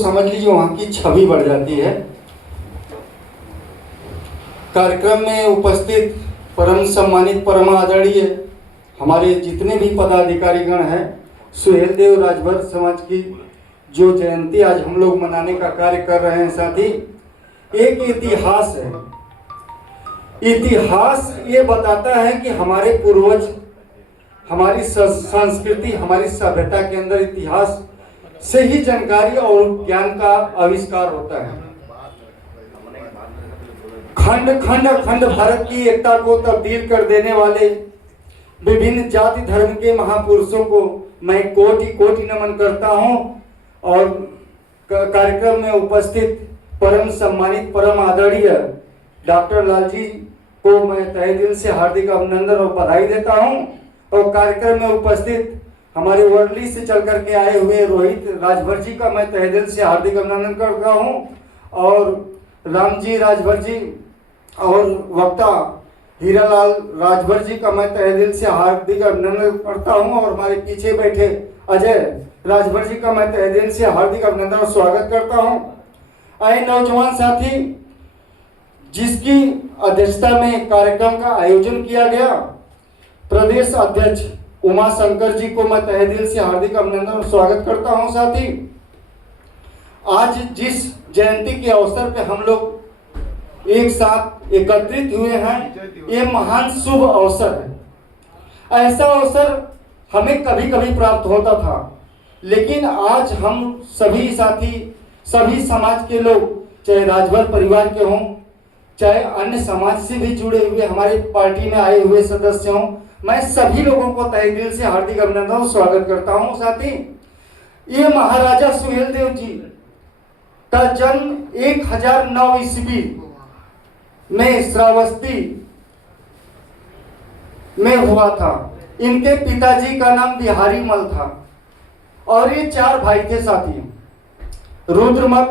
समझ लीजिए वहाँ की छवि बढ़ जाती है। कार्यक्रम में उपस्थित परम सम्मानित परम आदरणीय हमारे जितने भी पदाधिकारीगण हैं, सुहेल देव राजभर समाज की जो जयंती आज हम लोग मनाने का कार्य कर रहे हैं, साथ ही एक इतिहास है। इतिहास ये बताता है कि हमारे पूर्वज, हमारी संस्कृति, हमारी सभ्यता के अंदर इतिहास से ही जानकारी और ज्ञान का आविष्कार होता है। खंड खंड खंड भारत की एकता को तब्दील कर देने वाले विभिन्न जाति धर्म के महापुरुषों को मैं कोटि कोटि नमन करता हूं। और कार्यक्रम में उपस्थित परम सम्मानित परम आदरणीय डॉक्टर लाल जी को मैं तहे दिल से हार्दिक अभिनंदन और बधाई देता हूं। और कार्यक्रम में उपस्थित हमारे वर्ली से चल करके आए हुए रोहित राजभर जी का मैं तहे दिल से हार्दिक अभिनंदन करता हूं। और राम जी राजभर जी और वक्ता हीरालाल राजभर जी का मैं तहे दिल से हार्दिक अभिनंदन करता हूं। और हमारे पीछे बैठे अजय राजभर जी का मैं तहे दिल से हार्दिक अभिनंदन और स्वागत करता हूं। आए नौजवान साथी, जिसकी अध्यक्षता में कार्यक्रम का आयोजन किया गया, प्रदेश अध्यक्ष उमा शंकर जी को मैं तहे दिल से हार्दिक अभिनंदन और स्वागत करता हूं। साथी, आज जिस जयंती के अवसर पे हम लोग एक साथ एकत्रित हुए हैं, ये महान शुभ अवसर है। ऐसा अवसर हमें कभी कभी प्राप्त होता था, लेकिन आज हम सभी साथी, सभी समाज के लोग, चाहे राजभर परिवार के हों, चाहे अन्य समाज से भी जुड़े हुए हमारी पार्टी में आए हुए सदस्य हों, मैं सभी लोगों को तहे दिल से हार्दिक अभिनंदन और स्वागत करता हूं। साथी, ये महाराजा सुहेल देव जी का जन्म 1009 ईस्वी में श्रावस्ती में हुआ था। इनके पिताजी का नाम बिहारी मल था और ये 4 भाई थे साथी, रुद्रमल,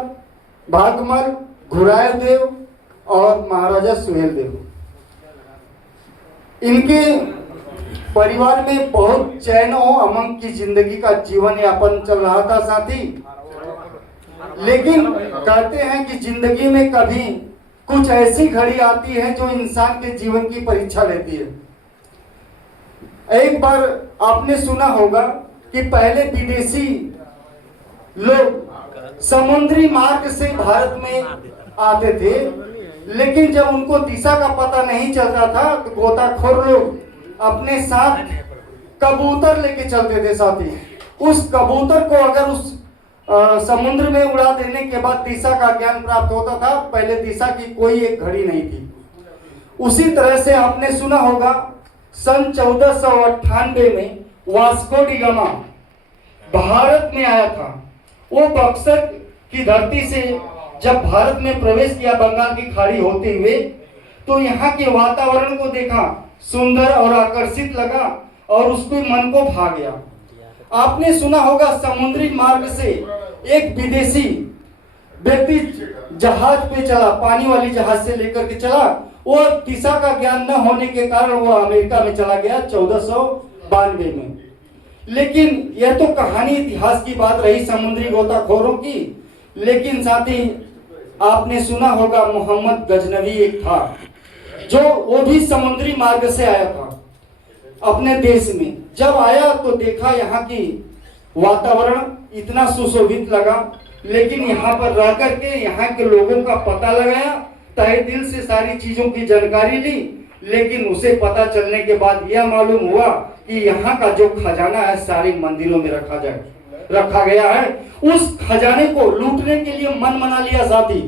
भागमल, घुरायल देव और महाराजा सुहेल देव। इनके परिवार में बहुत चैन और अमन की जिंदगी का जीवन यापन चल रहा था साथी। लेकिन कहते हैं कि जिंदगी में कभी कुछ ऐसी घड़ी आती है जो इंसान के जीवन की परीक्षा लेती है। एक बार आपने सुना होगा कि पहले विदेशी लोग समुद्री मार्ग से भारत में आते थे, लेकिन जब उनको दिशा का पता नहीं चलता था तो गोताखोर लोग अपने साथ कबूतर लेके चलते थे साथी। उस कबूतर को अगर उस समुद्र में उड़ा देने के बाद दिशा का ज्ञान प्राप्त होता था। पहले दिशा की कोई एक घड़ी नहीं थी। उसी तरह से आपने सुना होगा सन 1498 में वास्को डी गामा भारत में आया था। वो बक्सर की धरती से जब भारत में प्रवेश किया बंगाल की खाड़ी होते हुए, तो यहाँ के वातावरण को देखा, सुंदर और आकर्षित लगा और उसके मन को भा गया। आपने सुना होगा समुद्री मार्ग से एक विदेशी व्यक्ति जहाज पे चला, पानी वाली जहाज से लेकर के चला। वो दिशा का ज्ञान न होने के कारण वो अमेरिका में चला गया 1492 में। लेकिन यह तो कहानी इतिहास की बात रही समुद्री गोताखोरों की। लेकिन साथ ही आपने सुना होगा मोहम्मद गजनवी एक था, जो वो भी समुद्री मार्ग से आया था अपने देश में। जब आया तो देखा यहाँ की वातावरण इतना सुशोभित लगा, लेकिन यहाँ पर रह करके यहाँ के लोगों का पता लगाया, तहे दिल से सारी चीजों की जानकारी ली। लेकिन उसे पता चलने के बाद यह मालूम हुआ कि यहाँ का जो खजाना है सारे मंदिरों में रखा गया है। उस खजाने को लूटने के लिए मन बना लिया साथी।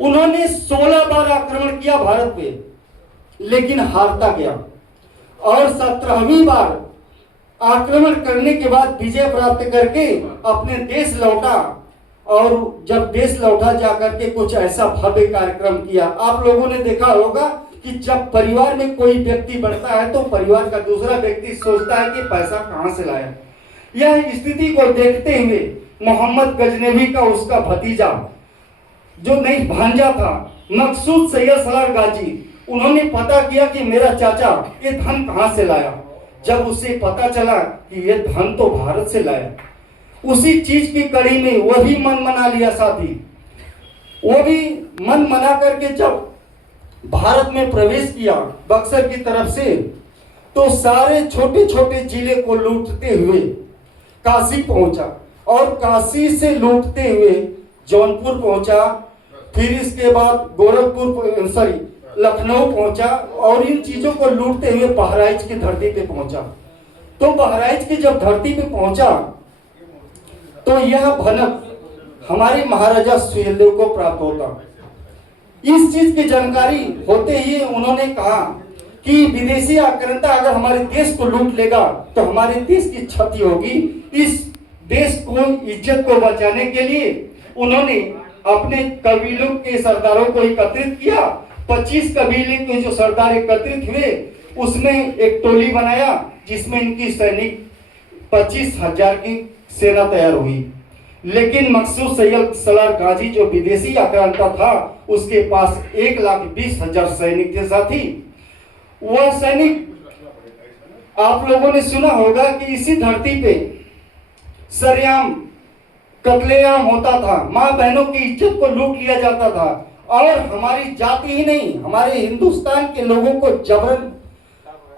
उन्होंने 16 बार आक्रमण किया भारत पे, लेकिन हारता गया। और 17वीं बार आक्रमण करने के बाद विजय प्राप्त करके अपने देश लौटा। और जब देश लौटा जाकर के कुछ ऐसा भव्य कार्यक्रम किया। आप लोगों ने देखा होगा कि जब परिवार में कोई व्यक्ति बढ़ता है तो परिवार का दूसरा व्यक्ति सोचता है कि पैसा कहां से लाया। यह स्थिति को देखते हुए मोहम्मद गजनवी का उसका भतीजा, जो नहीं भांजा था, मकसूद सैयद सलार गाजी, उन्होंने पता किया कि मेरा चाचा ये धन कहां से लाया। जब उसे पता चला कि ये धन तो भारत से लाया, उसी चीज की कड़ी में वो भी मन मना लिया साथी। वो भी मन मना करके जब भारत में प्रवेश किया बक्सर की तरफ से, तो सारे छोटे छोटे जिले को लूटते हुए काशी पहुंचा और काशी से लूटते हुए जौनपुर पहुंचा, फिर इसके बाद गोरखपुर लखनऊ पहुंचा और इन चीजों को लूटते हुए बहराइच की धरती पे पहुंचा। तो बहराइच की जब धरती पे पहुंचा तो यह भनक हमारे महाराजा सुहेलदेव को प्राप्त होता। इस चीज की जानकारी होते ही उन्होंने कहा कि विदेशी आक्रांता अगर हमारे देश को लूट लेगा तो हमारे देश की क्षति होगी। इस देश को इज्जत को बचाने के लिए उन्होंने अपने कबीलों के सरदारों को एकत्रित किया। 25 कबीले के जो सरदार एकत्रित हुए उसमें एक टोली बनाया जिसमें इनकी सैनिक 25,000 की सेना तैयार हुई। लेकिन मकसूद सैयद सलार गाजी जो विदेशी आक्रांता था उसके पास 1,20,000 सैनिक थे साथी। वह सैनिक आप लोगों ने सुना होगा कि इसी धरती पे सरेआम कत्लेआम होता था, माँ बहनों की इज्जत को लूट लिया जाता था और हमारी जाति ही नहीं हमारे हिंदुस्तान के लोगों को जबरन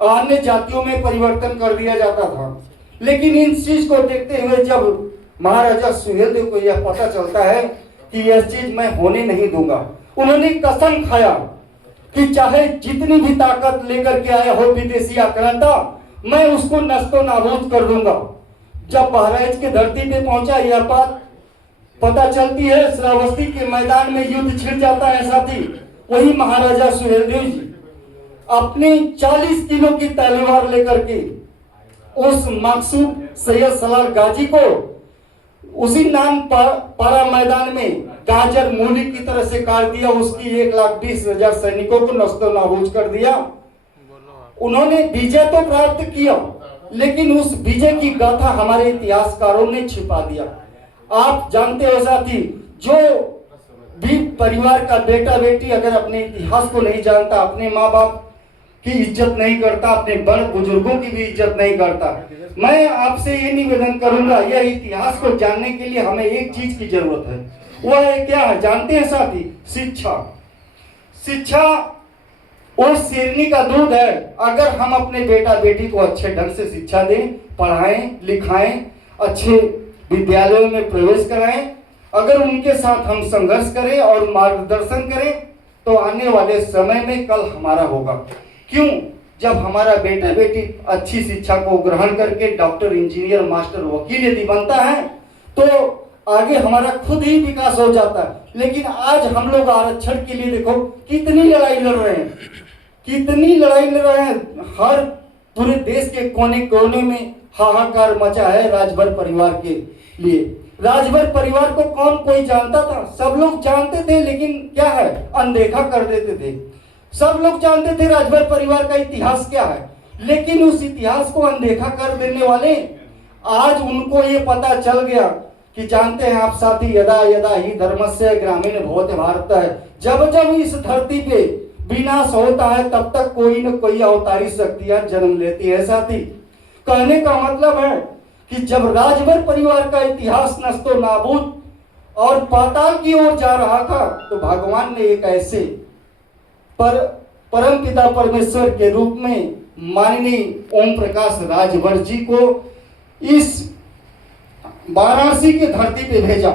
अन्य जातियों में परिवर्तन कर दिया जाता था। लेकिन इन चीज को देखते हुए जब महाराजा सुहेलदेव को यह पता चलता है कि यह चीज मैं होने नहीं दूंगा, उन्होंने कसम खाया कि चाहे जितनी भी ताकत लेकर के आया हो विदेशी आक्रांता, मैं उसको नष्टो नाबूद कर दूंगा। जब बहराइच की धरती पे पहुंचा यह बात पता चलती है, श्रावस्ती के मैदान में युद्ध छिड़ जाता है साथी। वही महाराजा सुहेलदेव जी अपनी 40 किलो की तलवार लेकर के उस मकसूद सैयद सलार गाजी को उसी नाम पारा मैदान में गाजर मूली की तरह से काट दिया। उसकी 1,20,000 सैनिकों को नस्तो नाबूद कर दिया। उन्होंने विजय तो प्राप्त किया लेकिन उस विजय की गाथा हमारे इतिहासकारों ने छिपा दिया। आप जानते हो साथी, जो भी परिवार का बेटा बेटी अगर अपने इतिहास को नहीं जानता, अपने माँ बाप की इज्जत नहीं करता, अपने बड़े बुजुर्गों की भी इज्जत नहीं करता, मैं आपसे ये निवेदन करूंगा, यह इतिहास को जानने के लिए हमें एक चीज की जरूरत है। वह है क्या है जानते हैं साथी? शिक्षा। शिक्षा वो शेरनी का दूध है। अगर हम अपने बेटा बेटी को अच्छे ढंग से शिक्षा दें, पढ़ाएं लिखाएं, अच्छे विद्यालयों में प्रवेश कराएं, अगर उनके साथ हम संघर्ष करें और मार्गदर्शन करें तो आने वाले समय में कल हमारा होगा। क्यों? जब हमारा बेटा बेटी अच्छी शिक्षा को ग्रहण करके डॉक्टर, इंजीनियर, मास्टर, वकील यदि बनता है तो आगे हमारा खुद ही विकास हो जाता है। लेकिन आज हम लोग आरक्षण के लिए देखो कितनी लड़ाई लड़ रहे हैं, कितनी लड़ाई लड़ रहे हैं। हर पूरे देश के कोने कोने में हाहाकार मचा है राजभर परिवार के लिए। राजभर परिवार को कौन कोई जानता था? सब लोग जानते थे लेकिन क्या है, अनदेखा कर देते थे। सब लोग जानते थे राजभर परिवार का इतिहास क्या है, लेकिन उस इतिहास को अनदेखा कर देने वाले आज उनको ये पता चल गया कि जानते हैं आप साथी, यदा यदा ही धर्मस्य ग्रामीण भवति भारत है। जब जब इस धरती पे विनाश होता है तब तक कोई न कोई अवतारी शक्तियां जन्म लेती है साथी। कहने का मतलब है कि जब राजभर परिवार का इतिहास नष्टो नाबूद और पाताल की ओर जा रहा था तो भगवान ने एक ऐसे परम पिता परमेश्वर के रूप में माननीय ओम प्रकाश राजभर जी को इस वाराणसी की धरती पे भेजा।